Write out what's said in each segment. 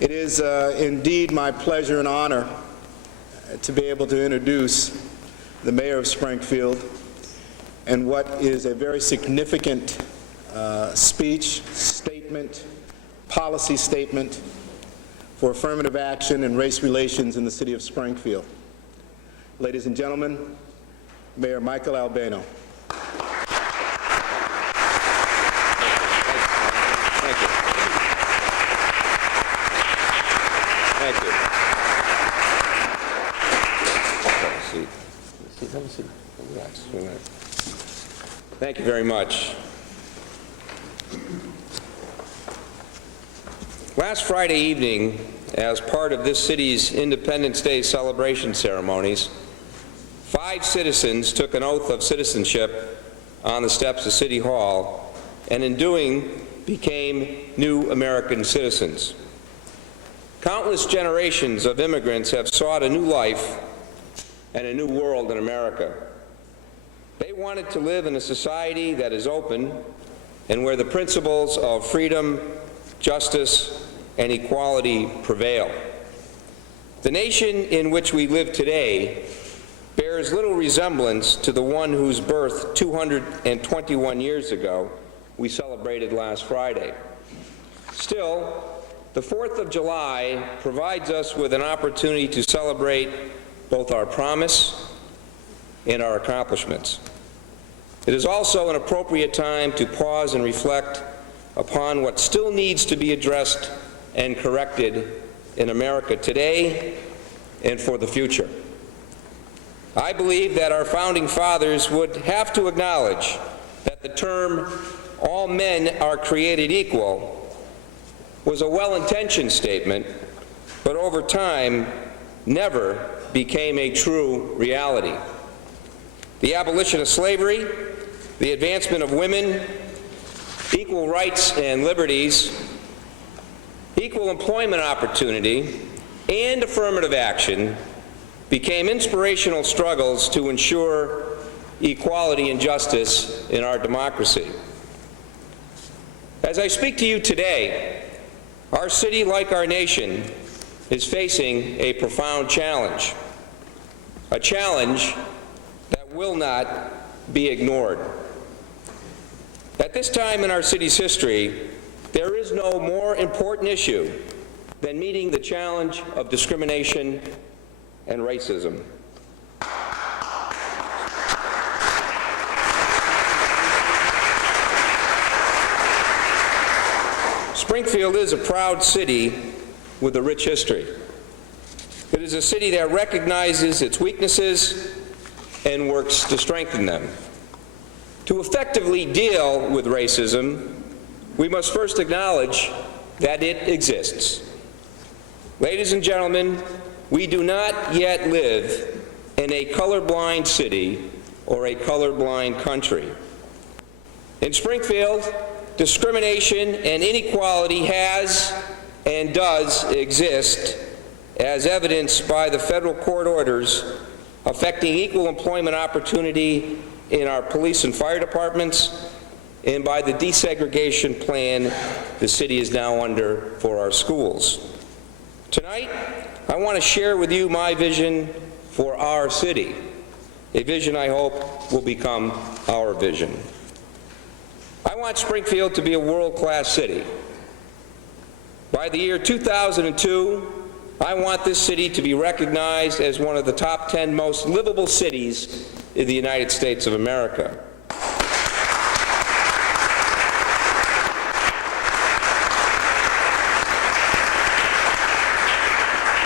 It is indeed my pleasure and honor to be able to introduce the Mayor of Springfield and what is a very significant speech, statement, policy statement for affirmative action and race relations in the city of Springfield. Ladies and gentlemen, Mayor Michael Albano. Thank you very much. Last Friday evening, as part of this city's Independence Day celebration ceremonies, 5 citizens took an oath of citizenship on the steps of City Hall, and in doing, became new American citizens. Countless generations of immigrants have sought a new life and a new world in America. They wanted to live in a society that is open and where the principles of freedom, justice, and equality prevail. The nation in which we live today bears little resemblance to the one whose birth 221 years ago we celebrated last Friday. Still, the 4th of July provides us with an opportunity to celebrate both our promise and our accomplishments. It is also an appropriate time to pause and reflect upon what still needs to be addressed and corrected in America today and for the future. I believe that our founding fathers would have to acknowledge that the term "all men are created equal" was a well-intentioned statement, but over time never became a true reality. The abolition of slavery, the advancement of women, equal rights and liberties, equal employment opportunity, and affirmative action became inspirational struggles to ensure equality and justice in our democracy. As I speak to you today, our city, like our nation, is facing a profound challenge, a challenge that will not be ignored. At this time in our city's history, there is no more important issue than meeting the challenge of discrimination and racism. Springfield is a proud city with a rich history. It is a city that recognizes its weaknesses and works to strengthen them. To effectively deal with racism, we must first acknowledge that it exists. Ladies and gentlemen, we do not yet live in a colorblind city or a colorblind country. In Springfield, discrimination and inequality has and does exist, as evidenced by the federal court orders affecting equal employment opportunity in our police and fire departments, and by the desegregation plan the city is now under for our schools. Tonight, I want to share with you my vision for our city, a vision I hope will become our vision. I want Springfield to be a world-class city. By the year 2002, I want this city to be recognized as one of the top 10 most livable cities in the United States of America.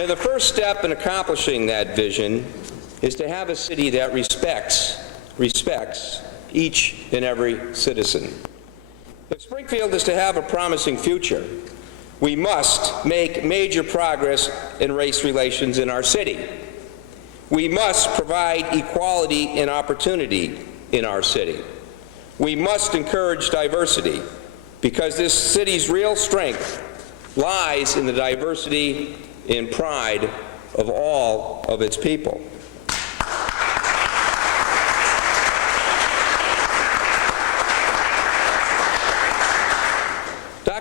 And the first step in accomplishing that vision is to have a city that respects each and every citizen. If Springfield is to have a promising future, we must make major progress in race relations in our city. We must provide equality and opportunity in our city. We must encourage diversity, because this city's real strength lies in the diversity and pride of all of its people.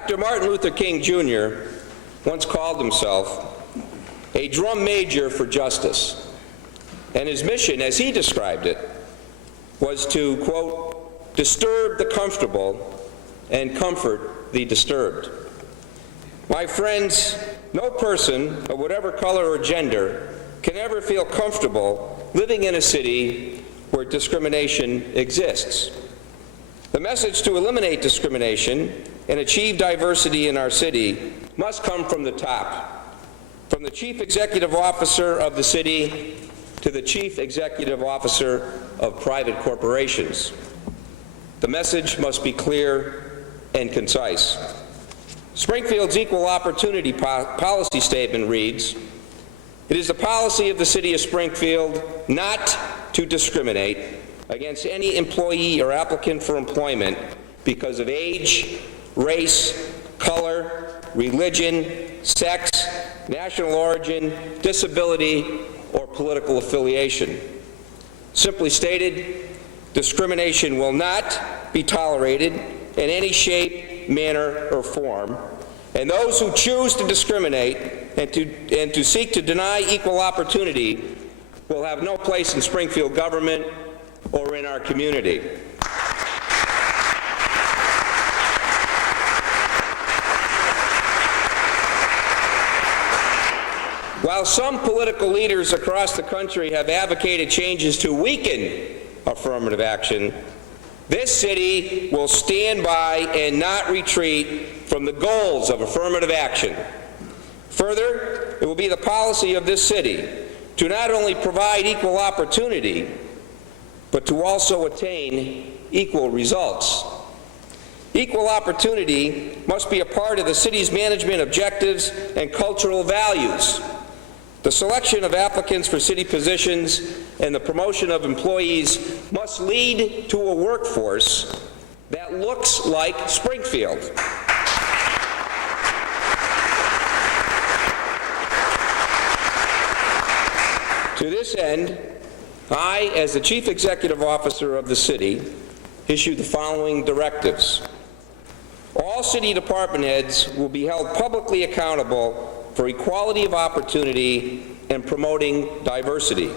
Dr. Martin Luther King Jr. once called himself a drum major for justice, and his mission, as he described it, was to, quote, disturb the comfortable and comfort the disturbed. My friends, no person of whatever color or gender can ever feel comfortable living in a city where discrimination exists. The message to eliminate discrimination and achieve diversity in our city must come from the top, from the Chief Executive Officer of the city to the Chief Executive Officer of private corporations. The message must be clear and concise. Springfield's Equal Opportunity Policy Statement reads, "It is the policy of the City of Springfield not to discriminate against any employee or applicant for employment because of age, race, color, religion, sex, national origin, disability, or political affiliation." Simply stated, discrimination will not be tolerated in any shape, manner, or form, and those who choose to discriminate and to seek to deny equal opportunity will have no place in Springfield government or in our community. While some political leaders across the country have advocated changes to weaken affirmative action, this city will stand by and not retreat from the goals of affirmative action. Further, it will be the policy of this city to not only provide equal opportunity, but to also attain equal results. Equal opportunity must be a part of the city's management objectives and cultural values. The selection of applicants for city positions and the promotion of employees must lead to a workforce that looks like Springfield. To this end, I, as the Chief Executive Officer of the city, issue the following directives. All city department heads will be held publicly accountable for equality of opportunity and promoting diversity.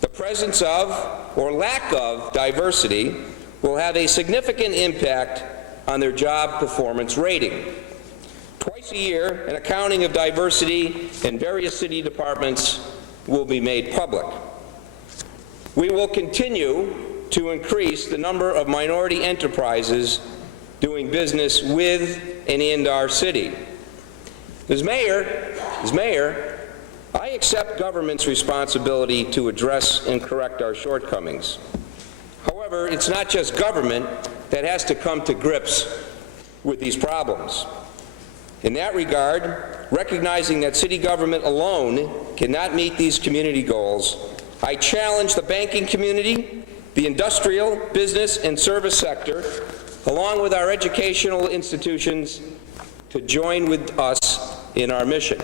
The presence of or lack of diversity will have a significant impact on their job performance rating. Twice a year, an accounting of diversity in various city departments will be made public. We will continue to increase the number of minority enterprises doing business with and in our city. As mayor, I accept government's responsibility to address and correct our shortcomings. However, it's not just government that has to come to grips with these problems. In that regard, recognizing that city government alone cannot meet these community goals, I challenge the banking community, the industrial, business, and service sector, along with our educational institutions, to join with us in our mission.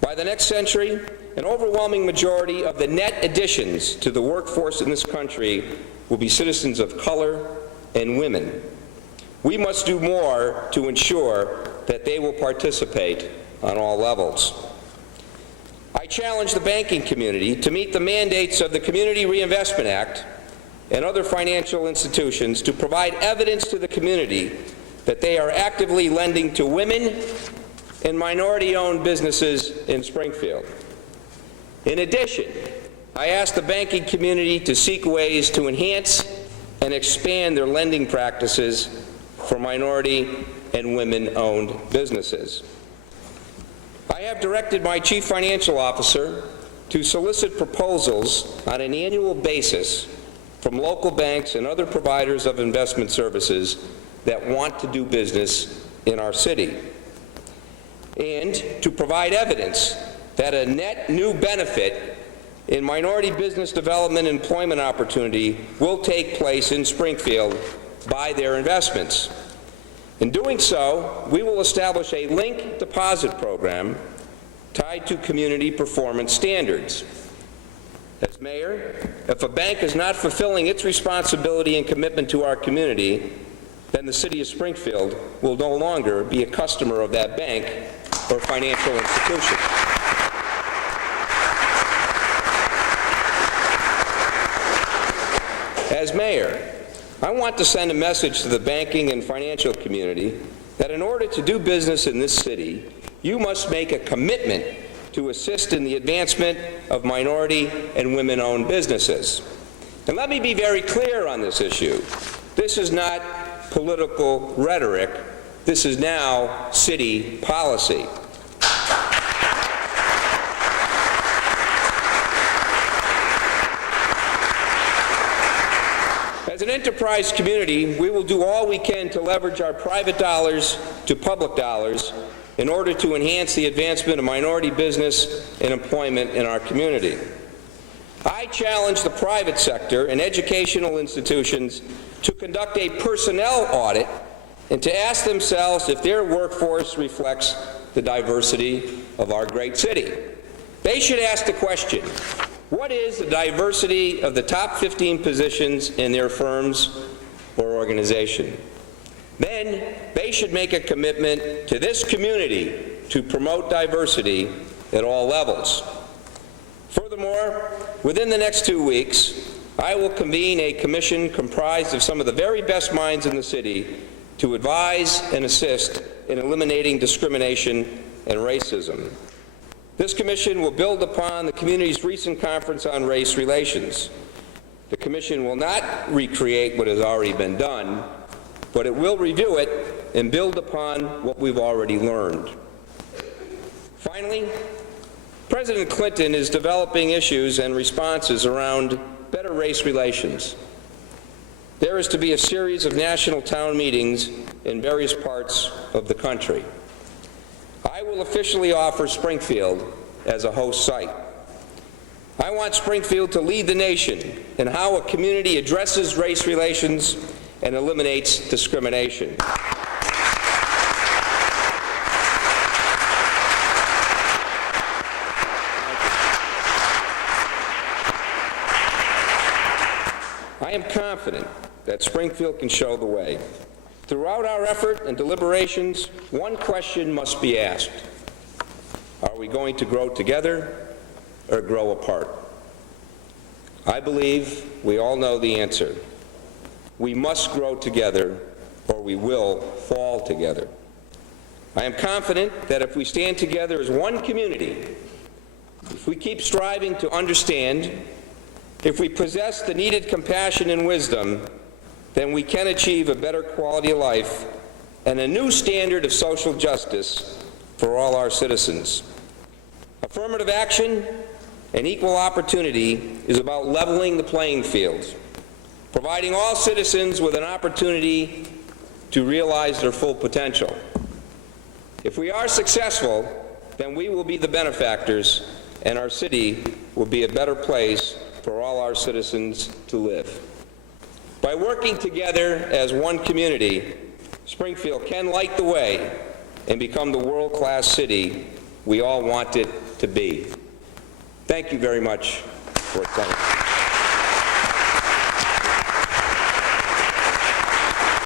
By the next century, an overwhelming majority of the net additions to the workforce in this country will be citizens of color and women. We must do more to ensure that they will participate on all levels. I challenge the banking community to meet the mandates of the Community Reinvestment Act and other financial institutions to provide evidence to the community that they are actively lending to women and minority-owned businesses in Springfield. In addition, I ask the banking community to seek ways to enhance and expand their lending practices for minority and women-owned businesses. I have directed my Chief Financial Officer to solicit proposals on an annual basis from local banks and other providers of investment services that want to do business in our city, and to provide evidence that a net new benefit in minority business development and employment opportunity will take place in Springfield by their investments. In doing so, we will establish a link deposit program tied to community performance standards. As mayor, if a bank is not fulfilling its responsibility and commitment to our community, then the city of Springfield will no longer be a customer of that bank or financial institution. As mayor, I want to send a message to the banking and financial community that in order to do business in this city, you must make a commitment to assist in the advancement of minority and women-owned businesses. And let me be very clear on this issue. This is not political rhetoric. This is now city policy. As an enterprise community, we will do all we can to leverage our private dollars to public dollars in order to enhance the advancement of minority business and employment in our community. I challenge the private sector and educational institutions to conduct a personnel audit and to ask themselves if their workforce reflects the diversity of our great city. They should ask the question, what is the diversity of the top 15 positions in their firms or organization? Then they should make a commitment to this community to promote diversity at all levels. Furthermore, within the next 2 weeks, I will convene a commission comprised of some of the very best minds in the city to advise and assist in eliminating discrimination and racism. This commission will build upon the community's recent conference on race relations. The commission will not recreate what has already been done, but it will review it and build upon what we've already learned. Finally, President Clinton is developing issues and responses around better race relations. There is to be a series of national town meetings in various parts of the country. I will officially offer Springfield as a host site. I want Springfield to lead the nation in how a community addresses race relations and eliminates discrimination. I am confident that Springfield can show the way. Throughout our effort and deliberations, one question must be asked. Are we going to grow together or grow apart? I believe we all know the answer. We must grow together or we will fall together. I am confident that if we stand together as one community, if we keep striving to understand, if we possess the needed compassion and wisdom, then we can achieve a better quality of life and a new standard of social justice for all our citizens. Affirmative action and equal opportunity is about leveling the playing field, providing all citizens with an opportunity to realize their full potential. If we are successful, then we will be the benefactors, and our city will be a better place for all our citizens to live. By working together as one community, Springfield can light the way and become the world-class city we all want it to be. Thank you very much for attending.